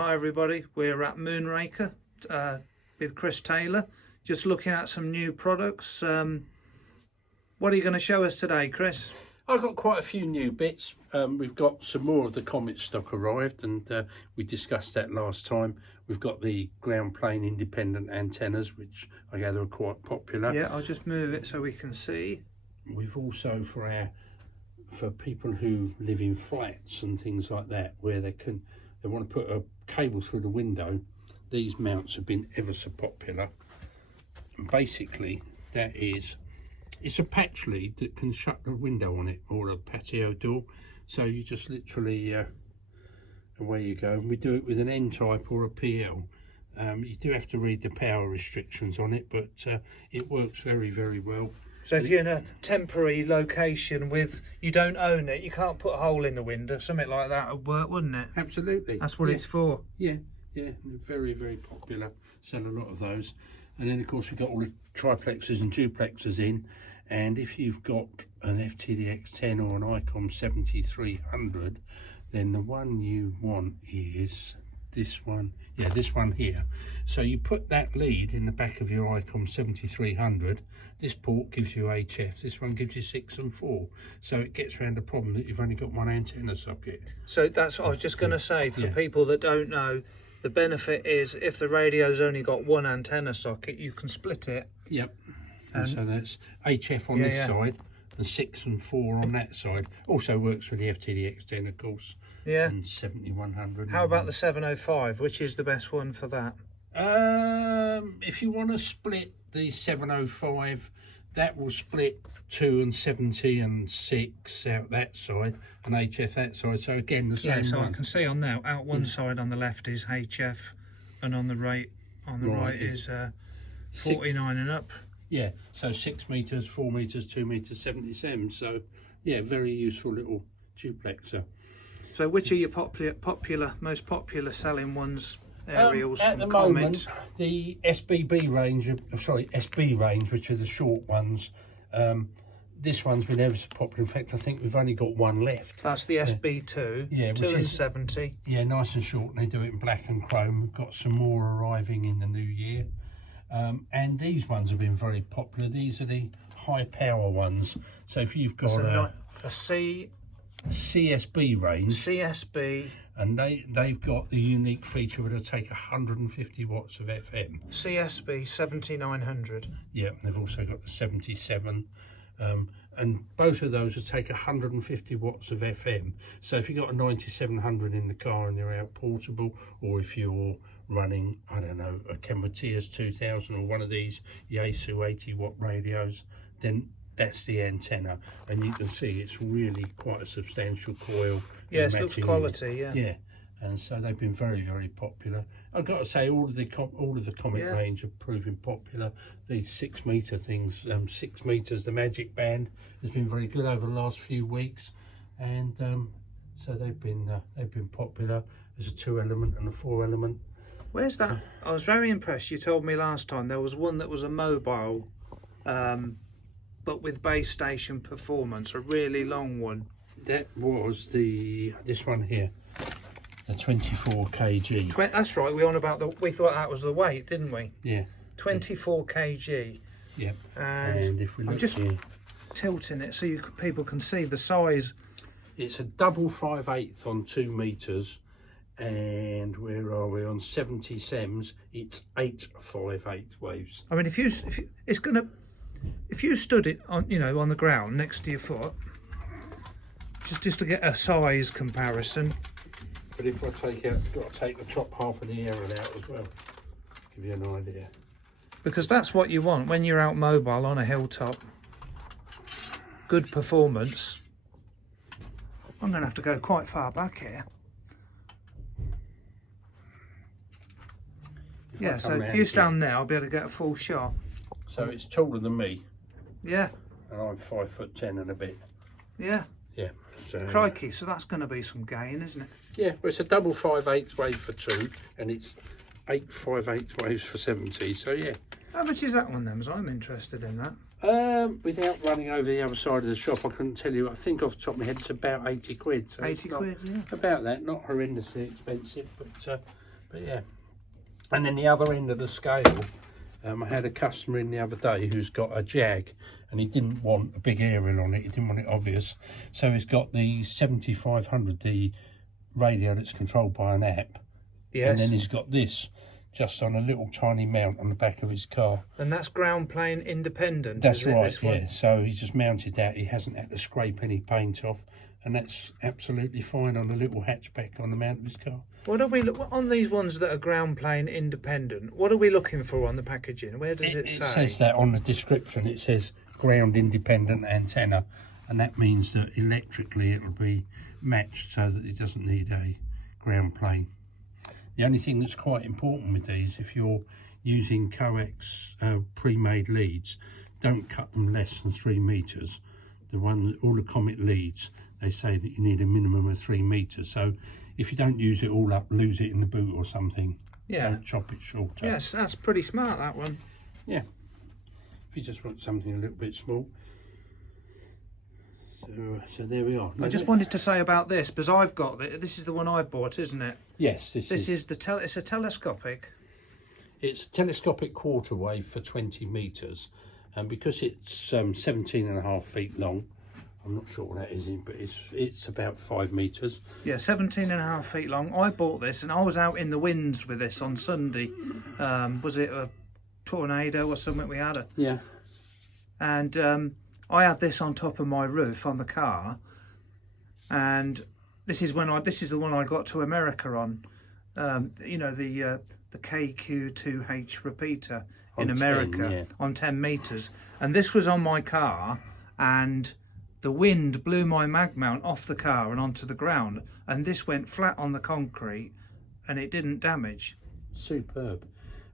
hi everybody, we're at Moonraker with Chris Taylor, just looking at some new products. What are you going to show us today, Chris? I've got quite a few new bits. We've got some more of the Comet stock arrived, and we discussed that last time. We've got the ground plane independent antennas, which I gather are quite popular. Yeah, I'll just move it so we can see. We've also, for people who live in flats and things like that, where they want to put a cable through the window, these mounts have been ever so popular. And basically, it's a patch lead that can shut the window on it, or a patio door. So you just literally, away you go. And we do it with an N-type or a PL. You do have to read the power restrictions on it, but it works very, very well. So if you're in a temporary location you don't own it, you can't put a hole in the window, something like that would work, wouldn't it? Absolutely. That's what it's for. Yeah, they're very, very popular. Sell a lot of those. And then of course we've got all the triplexers and duplexers in. And if you've got an FTDX10 or an ICOM 7300, then the one you want is this one. Yeah, this one here. So you put that lead in the back of your ICOM 7300. This port gives you HF. This one gives you 6 and 4. So it gets around the problem that you've only got one antenna socket. So that's what I was just going to say, for people that don't know, the benefit is if the radio's only got one antenna socket, you can split it. Yep. And so that's HF on this side and 6 and 4 on that side. Also works for the FTDX10, of course. Yeah. And 7100. How about the 705? Which is the best one for that? If you want to split the 705, that will split 2 and 70 and 6 out that side, and HF that side. So again, the same. Yeah, so one. I can see on there, out one side on the left is HF, and on the right is 49 and up. Yeah, so 6 meters, 4 meters, 2 meters, 77. So yeah, very useful little duplexer. So which are your most popular selling ones? Aerials at the Comet? moment, the SBB range, SB range, which are the short ones. This one's been ever so popular. In fact, I think we've only got one left. That's the SB2. Yeah, 2 and 70. Yeah, nice and short. And they do it in black and chrome. We've got some more arriving in the new year. And these ones have been very popular. These are the high power ones. So if you've got a CSB range, and they've got the unique feature where they'll take 150 watts of FM. CSB 7900. Yeah, they've also got the 77, and both of those will take 150 watts of FM. So if you've got a 9700 in the car and you're out portable, or if you're running, I don't know, a Kenworth 2000 or one of these Yaesu 80 watt radios, then that's the antenna, and you can see it's really quite a substantial coil. Yes, it looks quality. Yeah, and so they've been very, very popular. I've got to say, all of the Comet range have proven popular. These 6 meter things, 6 meters, the Magic Band has been very good over the last few weeks, and so they've been popular. There's a 2 element and a 4 element. Where's that? I was very impressed. You told me last time there was one that was a mobile, but with base station performance, a really long one. That was this one here, the 24 kg. That's right. We thought that was the weight, didn't we? Yeah. 24 kg. Yeah. And if we look I'm just here, tilting it so people can see the size. It's a double 5/8 on 2 meters, and where are we on 70 sems? It's 8 5/8 waves. I mean, if you stood it on, on the ground next to your foot, just to get a size comparison. But if I take out, got to take the top half of the aerial out as well. Give you an idea. Because that's what you want when you're out mobile on a hilltop. Good performance. I'm going to have to go quite far back here. Yeah, so if you stand there, I'll be able to get a full shot. So it's taller than me. Yeah. And I'm 5'10" and a bit. Yeah. Yeah. So, crikey, so that's going to be some gain, isn't it? Yeah, well, it's a double 5/8 wave for 2, and it's 8 5/8 waves for 70. So yeah. How much is that one then? So I'm interested in that. Without running over the other side of the shop, I couldn't tell you. I think off the top of my head, it's about 80 quid. So 80 quid, yeah. About that, not horrendously expensive, but But yeah, and then the other end of the scale, I had a customer in the other day who's got a Jag, and he didn't want a big aerial on it, he didn't want it obvious, so he's got the 7500D radio that's controlled by an app. Yes. And then he's got this just on a little tiny mount on the back of his car. And that's ground plane independent. That's is it, right, this one? yeah. So he's just mounted that, he hasn't had to scrape any paint off, and that's absolutely fine on a little hatchback on the mount of his car. What are we on these ones that are ground plane independent? What are we looking for on the packaging? Where does it say? It says that on the description. It says ground independent antenna, and that means that electrically it will be matched so that it doesn't need a ground plane. The only thing that's quite important with these, if you're using coax pre-made leads, don't cut them less than 3 meters. All the Comet leads, they say that you need a minimum of 3 meters. So if you don't use it all up, lose it in the boot or something, Yeah. don't chop it shorter. Yes, that's pretty smart, that one. Yeah. If you just want something a little bit small. So there we are. I just wanted to say about this, because I've got this is the one I bought, isn't it? Yes, This is the it's a telescopic. It's a telescopic quarter wave for 20 meters, and because it's 17.5 feet long, I'm not sure what that is in, but it's about 5 meters. Yeah, 17.5 feet long. I bought this and I was out in the winds with this on Sunday. Was it a tornado or something we had? Yeah. And I had this on top of my roof on the car, and this is the one I got to America on. You know, the KQ2H repeater in America 10, yeah. on 10 meters, and this was on my car, and the wind blew my mag mount off the car and onto the ground, and this went flat on the concrete and it didn't damage. Superb.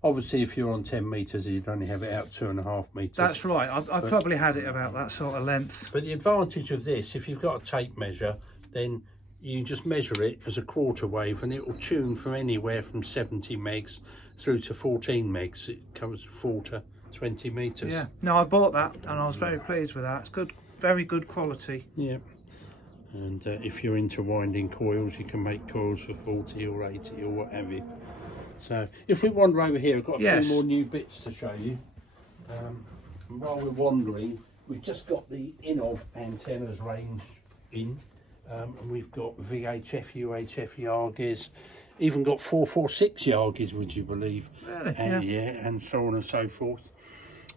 Obviously, if you're on 10 meters, you'd only have it out 2.5 meters. That's right. I probably had it about that sort of length. But the advantage of this, if you've got a tape measure, then you just measure it as a quarter wave, and it will tune from anywhere from 70 megs through to 14 megs. It covers 4 to 20 meters. Yeah. No, I bought that and I was very pleased with that. It's good, very good quality. Yeah. And if you're into winding coils, you can make coils for 40 or 80 or what have you. So if we wander over here, I've got a few more new bits to show you. And while we're wandering, we've just got the Inov antennas range in, and we've got VHF, UHF Yargies, even got 446 Yargies, would you believe? Really? And, yeah. And so on and so forth.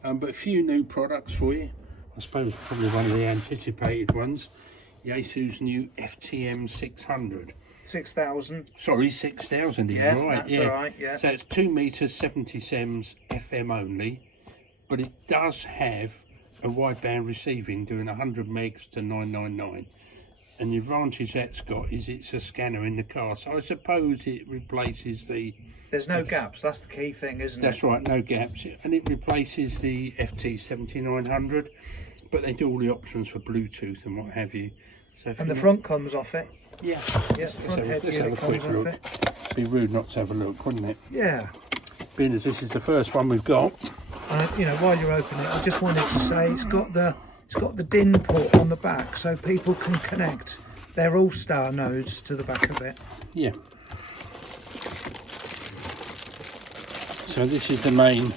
But a few new products for you. I suppose probably one of the anticipated ones, Yaesu's new FTM 600. 6,000. Sorry, 6,000. Yeah, right. that's Yeah. all right. Yeah. So it's 2 meters, 70 sems, FM only, but it does have a wideband receiving, doing 100 megs to 999. And the advantage that's got is it's a scanner in the car. So I suppose it replaces the. There's no gaps. That's the key thing, isn't it? That's right, no gaps, and it replaces the FT 7900. But they do all the options for Bluetooth and what have you. So and the front comes off it. Yeah. Yeah, front head let's have a unit quick comes look. off it. It'd be rude not to have a look, wouldn't it? Yeah. Being as this is the first one we've got. You know, while you're opening it, I just wanted to say it's got the DIN port on the back, so people can connect their All-Star nodes to the back of it. Yeah. So this is the main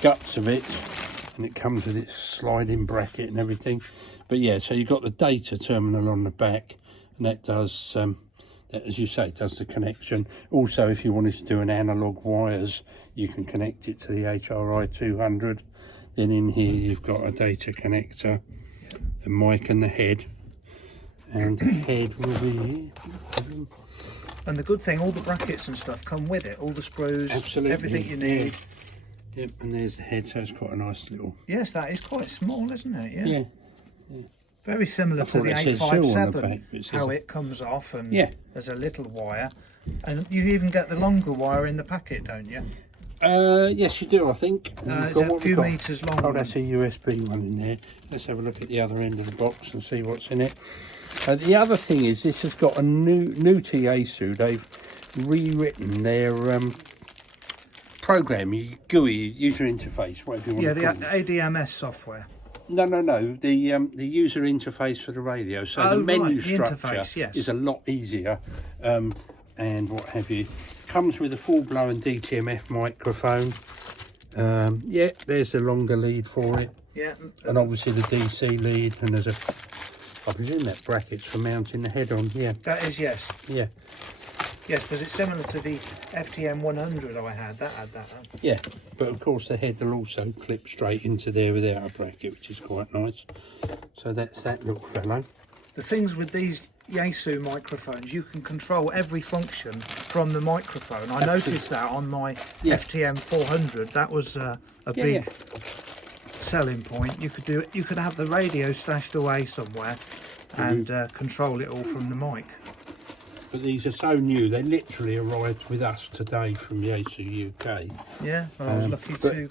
guts of it, and it comes with its sliding bracket and everything. But yeah, so you've got the data terminal on the back, and that does, that, as you say, does the connection. Also, if you wanted to do an analog wires, you can connect it to the HRI 200. Then in here you've got a data connector, the mic and the head. And the head will be... And the good thing, all the brackets and stuff come with it, all the screws, Absolutely, everything you need. Yeah. Yep, and there's the head, so it's quite a nice little... Yes, that is quite small, isn't it? Yeah. Yeah. Very similar to the it said Seal on the 857, back, but it how says- it comes off, and Yeah. there's a little wire. And you even get the longer wire in the packet, don't you? Yes, you do, I think. It's a few metres long. Oh, that's a USB one in there. Let's have a look at the other end of the box and see what's in it. The other thing is this has got a new to Yaesu. They've rewritten their program, GUI, user interface, whatever you want to call it. the ADMS software. No. The user interface for the radio. So the menu structure interface, yes. is a lot easier. and what have you. Comes with a full-blown DTMF microphone. Yeah, there's the longer lead for it. Yeah. And obviously the DC lead, and there's I presume that bracket's for mounting the head on. Yeah. That is, yes. Yeah. Yes, because it's similar to the FTM 100 I had. That had that. Yeah, but of course the head will also clip straight into there without a bracket, which is quite nice. So that's that little fellow. The things with these Yaesu microphones, you can control every function from the microphone. I noticed that on my FTM 400. That was a big selling point. You could do it. You could have the radio stashed away somewhere and control it all from the mic. But these are so new, they literally arrived with us today from Yaesu UK. Yeah, well, I was lucky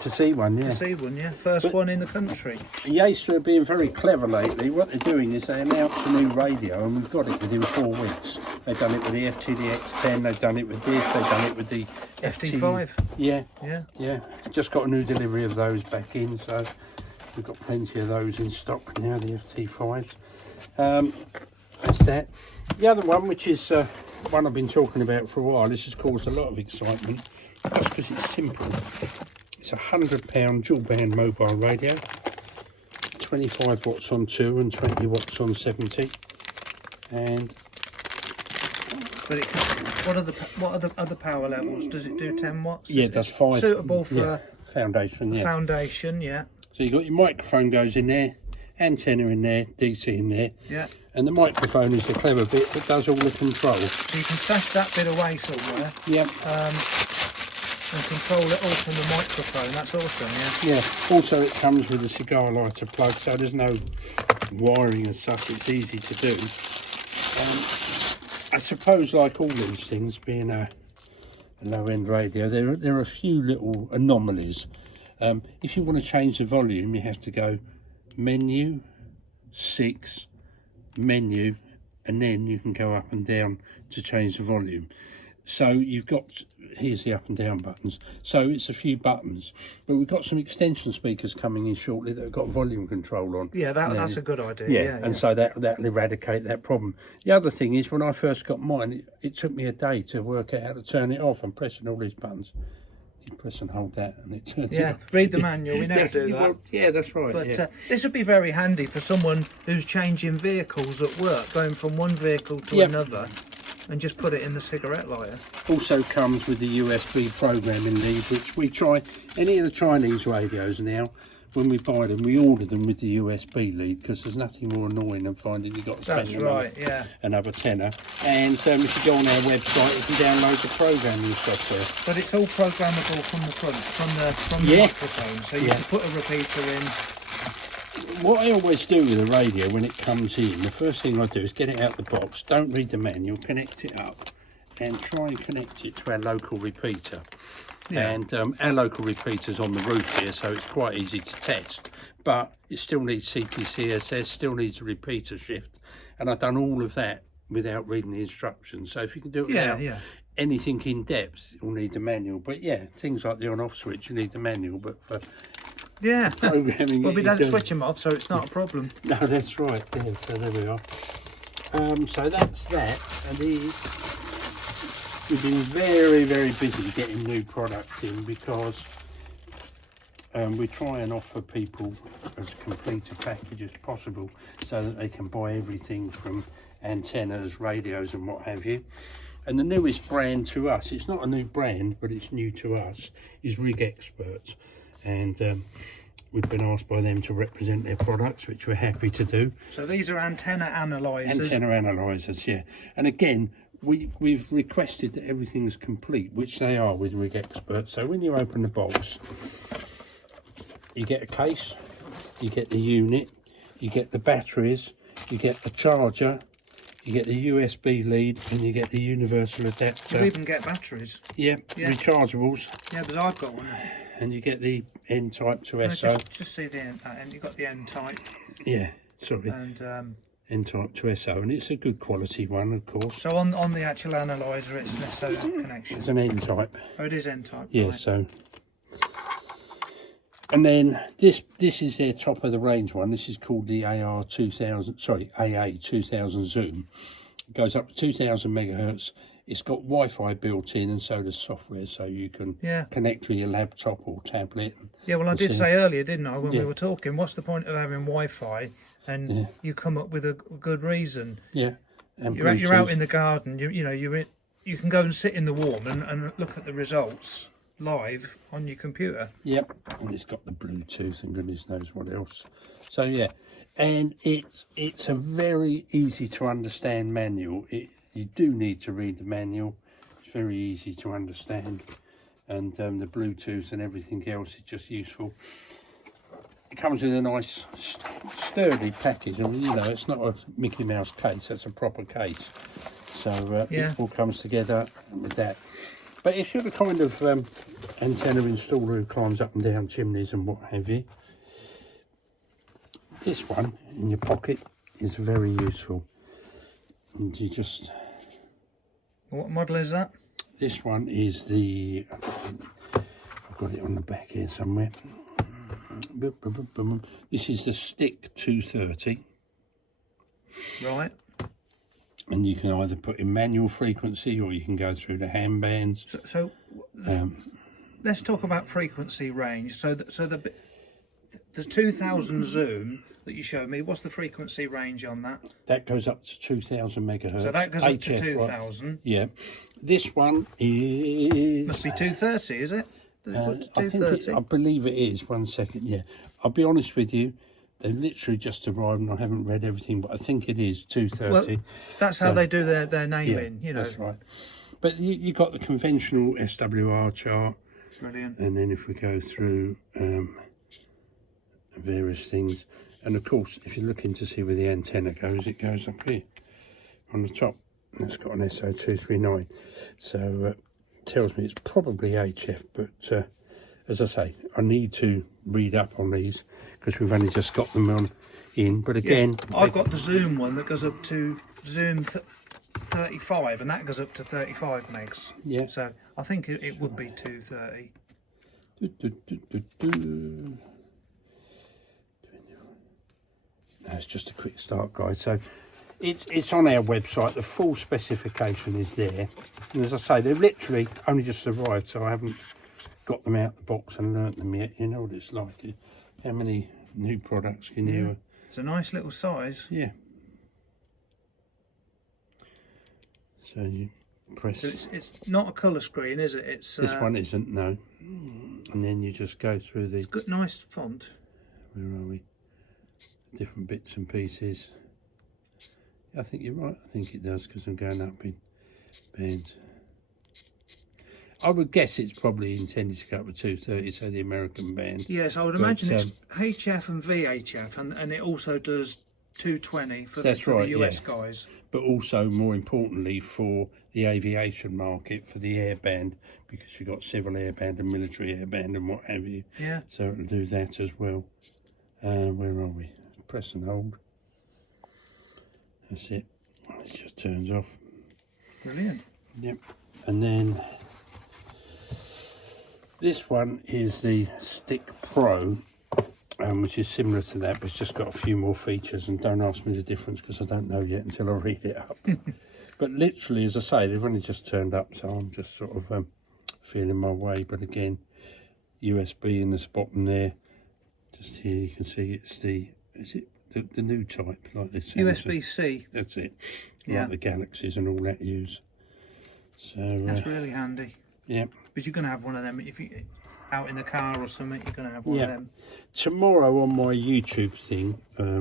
to see one, yeah. To see one, yeah. First one in the country. Yaesu are being very clever lately. What they're doing is they announce a new radio, and we've got it within 4 weeks. They've done it with the FTDX10, they've done it with this, they've done it with the FT5. Yeah. Just got a new delivery of those back in, so we've got plenty of those in stock now, the FT5s. That's that. The other one, which is one I've been talking about for a while, this has caused a lot of excitement just because it's simple. It's a £100 dual band mobile radio, 25 watts on 2 and 20 watts on 70. And but what are the other power levels? Does it do 10 watts? Yeah, it does 5. Suitable for a foundation. Yeah. Foundation, yeah. So you've got your microphone goes in there, antenna in there, DC in there. Yeah. And the microphone is the clever bit that does all the control. So you can stash that bit away somewhere. Yep. And control it all from the microphone. That's awesome, yeah. Yeah. Also, it comes with a cigar lighter plug, so there's no wiring as such. It's easy to do. I suppose, like all these things, being a low-end radio, there are a few little anomalies. If you want to change the volume, you have to go menu, 6, menu, and then you can go up and down to change the volume. So you've got, here's the up and down buttons, so it's a few buttons, but we've got some extension speakers coming in shortly that have got volume control on. Yeah, that's a good idea. Yeah, and so that'll eradicate that problem. The other thing is, when I first got mine, it took me a day to work out how to turn it off. I'm pressing all these buttons. You press and hold that and it turns it off. Read the manual, we never do that. Well, yeah, that's right. But this would be very handy for someone who's changing vehicles at work, going from one vehicle to another, and just put it in the cigarette lighter. Also comes with the USB programming lead, which we try. Any of the Chinese radios now, when we buy them, we order them with the USB lead, because there's nothing more annoying than finding you've got to spend another tenner. And if you go on our website, you can download the programming software. But it's all programmable from the front, from the microphone, so you can put a repeater in. What I always do with a radio when it comes in, the first thing I do is get it out the box, don't read the manual, connect it up, and try and connect it to our local repeater. And our local repeater's on the roof here, so it's quite easy to test, but it still needs CTCSS, still needs a repeater shift, and I've done all of that without reading the instructions. So if you can do it without anything in depth, you'll need the manual. But things like the on-off switch, you need the manual, but for programming, well, we don't switch them off, so it's not a problem. No, that's right. Yeah, so there we are. So that's that, and we've been very, very busy getting new products in, because we try and offer people as complete a package as possible, so that they can buy everything from antennas, radios and what have you. And the newest brand to us, it's not a new brand, but it's new to us, is Rig Experts. And we've been asked by them to represent their products, which we're happy to do. So these are antenna analyzers. Antenna analyzers, yeah. And again, we've requested that everything's complete, which they are with Rig Experts. So when you open the box, you get a case, you get the unit, you get the batteries, you get the charger, you get the USB lead, and you get the universal adapter. You even get batteries. Yeah, rechargeables. Yeah, because I've got one. And you get the N-type to SO. Just see the end. You've got the N-type. Yeah, sorry. And N-type to SO, and it's a good quality one, of course. So on the actual analyzer, it's an SO connection. It's an N-type. Oh, it is N-type. Yeah, right. So. And then this is their top of the range one. This is called the AA2000 Zoom. It goes up to 2000 megahertz. it's got Wi-Fi built in, and so does software, so you can connect with your laptop or tablet. Yeah, well, I did say earlier, didn't I, when we were talking, what's the point of having Wi-Fi? And you come up with a good reason. Yeah, and you're out in the garden. You can go and sit in the warm and look at the results live on your computer. Yep, and it's got the Bluetooth and goodness knows what else. So yeah, and it's a very easy to understand manual. You do need to read the manual. It's very easy to understand, and the Bluetooth and everything else is just useful. It comes in a nice sturdy package, and it's not a Mickey Mouse case, that's a proper case. So it all comes together with that. But if you're the kind of antenna installer who climbs up and down chimneys and what have you, this one in your pocket is very useful. And you just... What model is that? This one is the... I've got it on the back here somewhere. This is the Stick 230. Right. And you can either put in manual frequency or you can go through the hand bands. So let's talk about frequency range. So the 2000 zoom that you showed me, what's the frequency range on that? That goes up to 2000 megahertz. So that goes up to 2000. Right. Yeah. This one is... Must be 230, is it? I believe it is. 1 second, yeah. I'll be honest with you. They've literally just arrived and I haven't read everything, but I think it is 230. Well, that's how they do their naming, That's right. But you got the conventional SWR chart. Brilliant. And then if we go through various things, and of course, if you're looking to see where the antenna goes, it goes up here on the top. And it's got an SO239. So tells me it's probably HF, but as I say, I need to read up on these because we've only just got them in. But again, I've got the zoom one that goes up to zoom 35, and that goes up to 35 megs. Yeah. So I think it would be 230. That's just a quick start, guys. So it's on our website. The full specification is there. And as I say, they've literally only just arrived, so I haven't got them out the box and learnt them yet. You know what it's like. How many new products can you... It's a nice little size. Yeah. So you press... So it's not a colour screen, is it? It's this one isn't, no. And then you just go through the... It's got nice font. Where are we? Different bits and pieces. I think you're right. I think it does because I'm going up in bands. I would guess it's probably intended to go up to 230, so the American band. Yes, I would imagine it's HF and VHF, and it also does 220 for the US guys. But also, more importantly, for the aviation market, for the airband, because you've got civil airband and military airband and what have you. Yeah. So it'll do that as well. Where are we? Press and hold. That's it. It just turns off. Brilliant. Yep. And then this one is the Stick Pro, which is similar to that, but it's just got a few more features. And don't ask me the difference because I don't know yet until I read it up. But literally, as I say, they've only just turned up, so I'm just sort of feeling my way. But again, USB in the bottom there. Just here you can see it's the new type, like this. USB-C. That's it. Yeah. Like the Galaxies and all that use. So that's really handy. Yeah. But you're going to have one of them if you out in the car or something. You're going to have one of them. Tomorrow on my YouTube thing,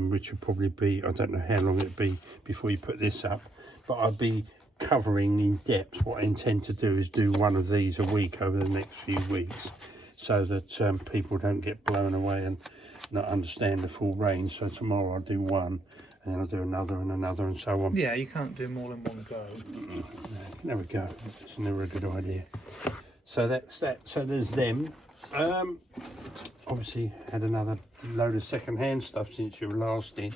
which will probably be, I don't know how long it'll be before you put this up, but I'll be covering in depth. What I intend to do is do one of these a week over the next few weeks, so that people don't get blown away and not understand the full range. So tomorrow I'll do one, and then I'll do another and another and so on. Yeah, you can't do more than one go. Never go. It's never a good idea. So that's that. So there's them. Obviously had another load of second-hand stuff since you were last in.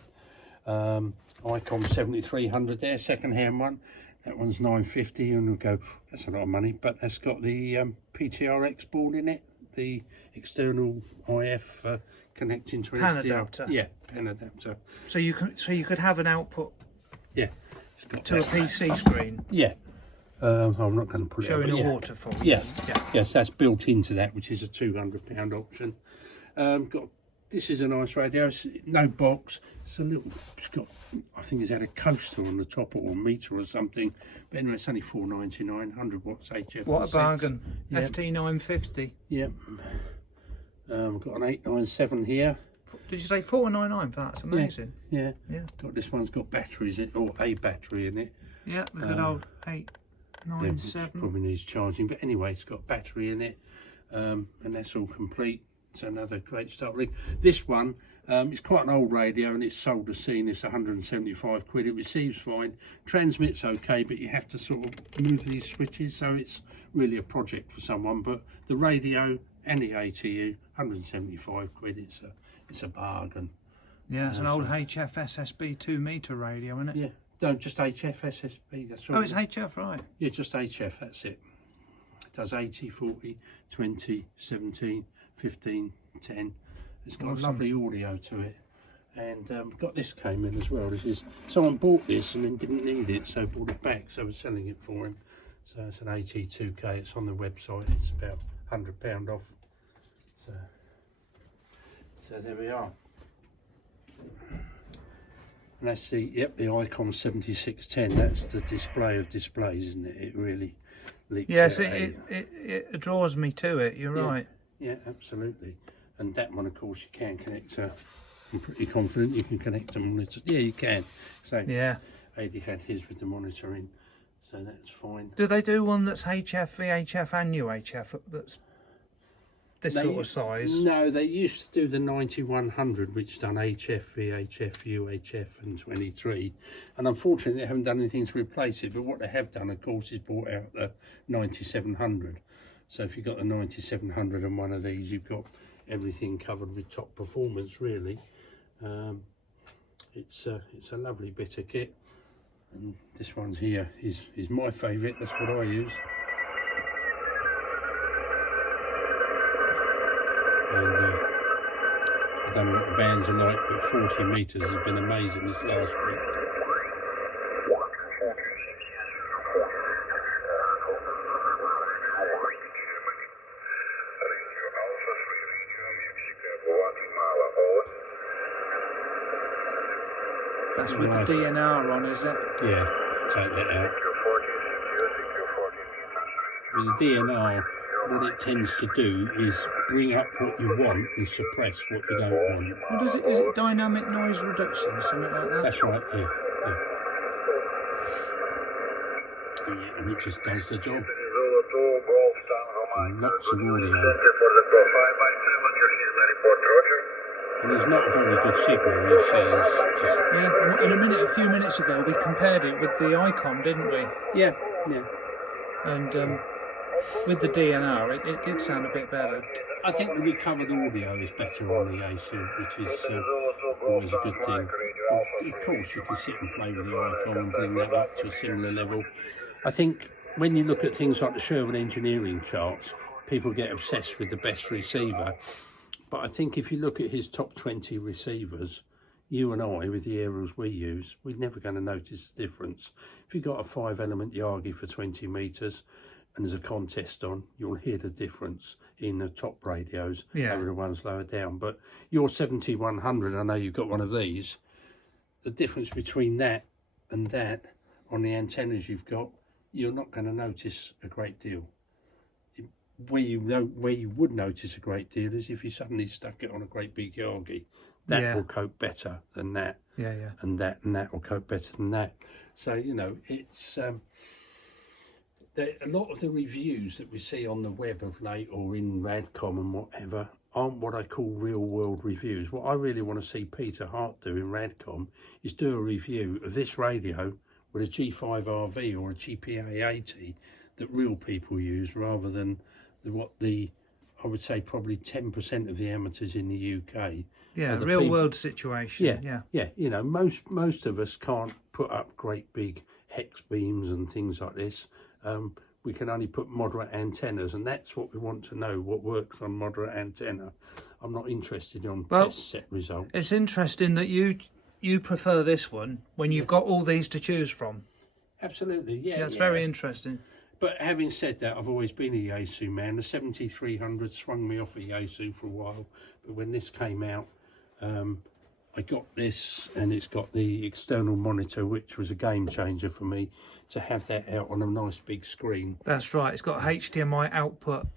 Icon 7300 there, second-hand one. That one's 950, and we'll go, that's a lot of money, but that's got the PTRX board in it, the external IF connecting to an pan SDR. adapter. Yeah, pan adapter. So you could have an output. Yeah. To a PC screen. Yeah. I'm not going to pull it Showing out, a but waterfall. yeah. Yeah. Yes, that's built into that, which is a £200 option. This is a nice radio. It's no box. It's got, I think it's had a coaster on the top or a meter or something. But anyway, it's only £4.99, 100 watts HF. What a bargain. Yeah. FT950. Yep. Got an 897 here. Did you say $4.99 for that? That's amazing. Yeah. Yeah. Got this one's got batteries in, or a battery in it. Yeah, the good old 897. Probably needs charging, but anyway, it's got battery in it, and that's all complete. It's another great start rig. This one, it's quite an old radio, and it's sold as seen. It's 175 quid. It receives fine, transmits okay, but you have to sort of move these switches, so it's really a project for someone. But the radio and the ATU, 175 quid. It's a bargain. Yeah, it's an old HF SSB 2 meter radio, isn't it? Yeah, don't just HF SSB. That's right. Oh, it's HF, right? Yeah, just HF. That's it. It does 80, 40, 20, 17, 15, 10. It's got lovely audio to it. And got this came in as well. This is someone bought this and then didn't need it, so bought it back. So we're selling it for him. So it's an AT2K. It's on the website. It's about £100 off. So there we are. And that's the Icon 7610. That's the display of displays, isn't it? It really leaps Yes, out it draws me to it. You're right. Yeah, absolutely. And that one, of course, you can connect to. I'm pretty confident you can connect to monitor. Yeah, you can. So Yeah. Adi had his with the monitor in, so that's fine. Do they do one that's HF, VHF, and UHF? That's this sort of size? No, they used to do the 9100, which done HF, VHF, UHF, and 23. And unfortunately, they haven't done anything to replace it. But what they have done, of course, is brought out the 9700. So if you've got the 9700 and one of these, you've got everything covered with top performance, really. It's a lovely bit of kit. And this one's here is my favourite. That's what I use. And I don't know what the bands are like, but 40 metres has been amazing this last week. That's with the DNR on, is it? Yeah, take that out. With the DNR, what it tends to do is bring up what you want and suppress what you don't want. What is it? Is it dynamic noise reduction, something like that? That's right, yeah. And it just does the job. And lots of audio. And there's not a very good signal, you see. It's just... Yeah, and a few minutes ago, we compared it with the Icon, didn't we? Yeah. And with the DNR, it did sound a bit better. I think the recovered audio is better on the AC, which is always a good thing. Of course, you can sit and play with the Icon and bring that up to a similar level. I think when you look at things like the Sherwin engineering charts, people get obsessed with the best receiver. But I think if you look at his top 20 receivers, you and I, with the aerials we use, we're never going to notice the difference. If you've got a 5-element Yagi for 20 metres and there's a contest on, you'll hear the difference in the top radios over the ones lower down. But your 7100, I know you've got one of these, the difference between that and that on the antennas you've got, you're not going to notice a great deal. Where you would notice a great deal is if you suddenly stuck it on a great big Yagi. That will cope better than that. Yeah. And that will cope better than that. So, you know, it's a lot of the reviews that we see on the web of late or in Radcom and whatever aren't what I call real world reviews. What I really want to see Peter Hart do in Radcom is do a review of this radio with a G5RV or a GPA80 that real people use, rather than I would say probably 10% of the amateurs in the UK. Yeah, real world situation. Yeah. You know, most of us can't put up great big hex beams and things like this. We can only put moderate antennas, and that's what we want to know, what works on moderate antenna. I'm not interested in test set results. It's interesting that you prefer this one when you've got all these to choose from. absolutely. Yeah, That's yeah. very interesting. But having said that, I've always been a Yaesu man. The 7300 swung me off a Yaesu for a while, but when this came out, I got this, and it's got the external monitor, which was a game changer for me to have that out on a nice big screen. That's right. It's got HDMI output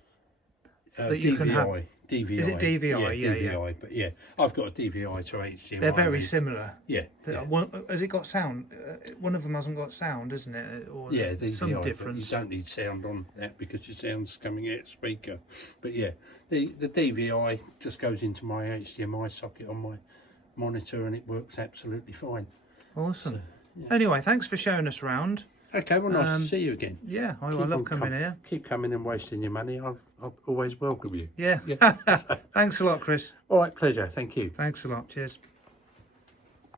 that you DVI, can have. DVI. Is it DVI? Yeah, DVI. But yeah, I've got a DVI to HDMI. They're very similar. Yeah. Yeah. Has it got sound? One of them hasn't got sound, isn't it? Or Yeah, there's DVI, some but difference. you don't need sound on that because your sound's coming out speaker. But yeah, the DVI just goes into my HDMI socket on my monitor and it works absolutely fine. Awesome. So, yeah. Anyway, thanks for showing us around. Okay, well, nice to see you again. Yeah, I Keep love on coming here. Keep coming and wasting your money. I'll always welcome you. Yeah. Thanks a lot, Chris. All right, pleasure. Thank you. Thanks a lot. Cheers.